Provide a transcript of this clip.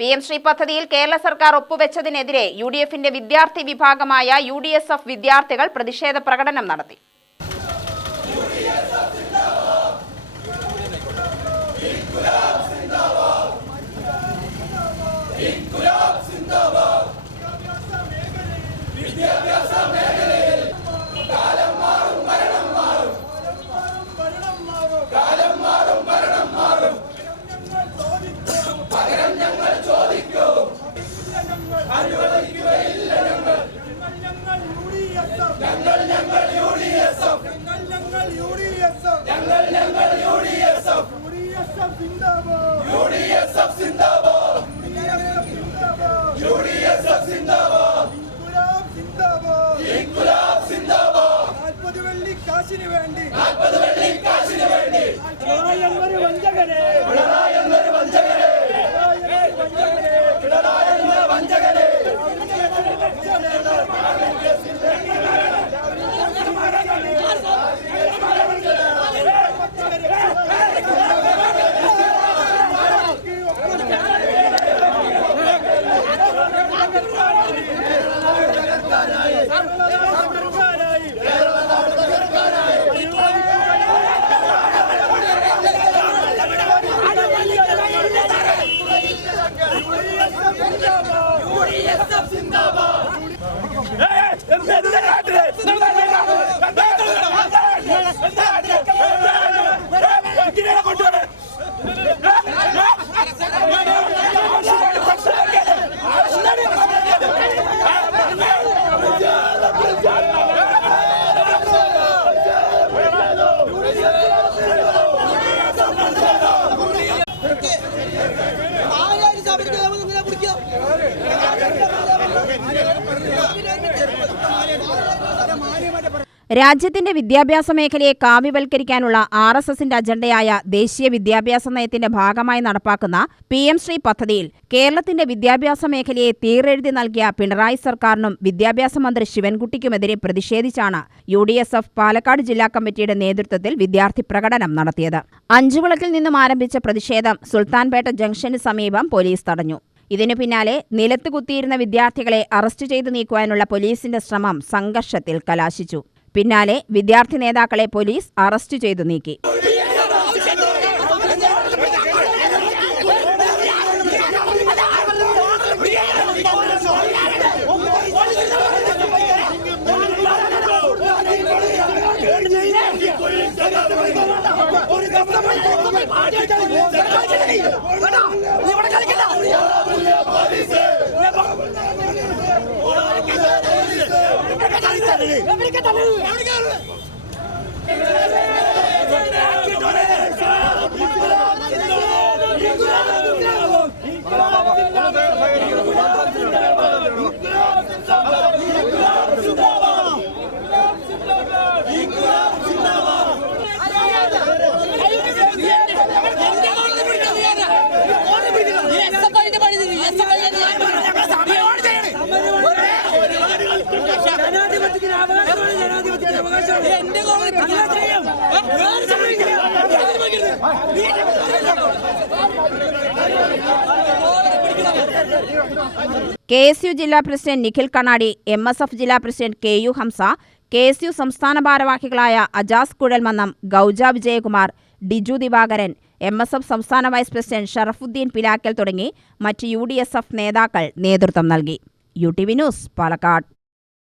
P M Shri പദ്ധതിയിൽ കേരള സർക്കാർ ഒപ്പുവെച്ചതിനെതിരെ U D എഫിന്റെ വിദ്യാർത്ഥി വിഭാഗമായ യു ഡി എസ് എഫ് വിദ്യാർത്ഥികൾ പ്രതിഷേധ പ്രകടനം നടത്തി. ഞങ്ങൾ ഞങ്ങൾ യു ഡി എസ് എഫ് ഞങ്ങൾ ഞങ്ങൾ യു ഡി എസ് എഫ് ഞങ്ങൾ ഞങ്ങൾ U D S F U D S F സിന്ദാബാദ് യു ഡി എസ് എഫ് സിന്ദാബാദ് യു ഡി എസ് എഫ് സിന്ദാബാദ് ഇൻകുലാബ് സിന്ദാബാദ് ഇൻകുലാബ് സിന്ദാബാദ് നാൽപ്പത് വെള്ളി കാശിന് വേണ്ടി. നാൽപ്പത് വെള്ളി കാശിന് വേണ്ടി. വഞ്ചകരെ. ആരാരും സമരത്തിന് നമ്മൾ നിങ്ങളെ പിടിക്കുക രാജ്യത്തിന്റെ വിദ്യാഭ്യാസ മേഖലയെ കാവ്യവൽക്കരിക്കാനുള്ള ആർ എസ് എസിന്റെ അജണ്ടയായ ദേശീയ വിദ്യാഭ്യാസ നയത്തിന്റെ ഭാഗമായി നടപ്പാക്കുന്ന പി എം ശ്രീ പദ്ധതിയിൽ കേരളത്തിന്റെ വിദ്യാഭ്യാസ മേഖലയെ തീറെഴുതി നൽകിയ പിണറായി സർക്കാരിനും വിദ്യാഭ്യാസ മന്ത്രി ശിവൻകുട്ടിക്കുമെതിരെ പ്രതിഷേധിച്ചാണ് U D S F Palakkad ജില്ലാ കമ്മിറ്റിയുടെ നേതൃത്വത്തിൽ വിദ്യാർത്ഥി പ്രകടനം നടത്തിയത്. അഞ്ചുവിളക്കിൽ നിന്നും ആരംഭിച്ച പ്രതിഷേധം സുൽത്താൻപേട്ട ജംഗ്ഷന് സമീപം പോലീസ് തടഞ്ഞു. ഇതിനു പിന്നാലെ നിലത്ത് കുത്തിയിരുന്ന വിദ്യാർത്ഥികളെ അറസ്റ്റ് ചെയ്തു നീക്കുവാനുള്ള പോലീസിന്റെ ശ്രമം സംഘർഷത്തിൽ കലാശിച്ചു. പിന്നാലെ വിദ്യാർത്ഥി നേതാക്കളെ പോലീസ് അറസ്റ്റ് ചെയ്തു നീക്കി. ఎప్పటికీ తల్లి കെ എസ് യു ജില്ലാ president Nikhil Kannadi M S F ജില്ലാ president K U Hamsa K S U സംസ്ഥാന ഭാരവാഹികളായ Ajas Kuzhalmannam Gouja Vijayakumar Diju Divakaran M S F സംസ്ഥാന വൈസ് പ്രസിഡന്റ് ഷറഫുദ്ദീൻ പിലാക്കൽ തുടങ്ങി മറ്റ് യു ഡി എസ് എഫ് നേതാക്കൾ നേതൃത്വം നൽകി. U T V news Palakkad.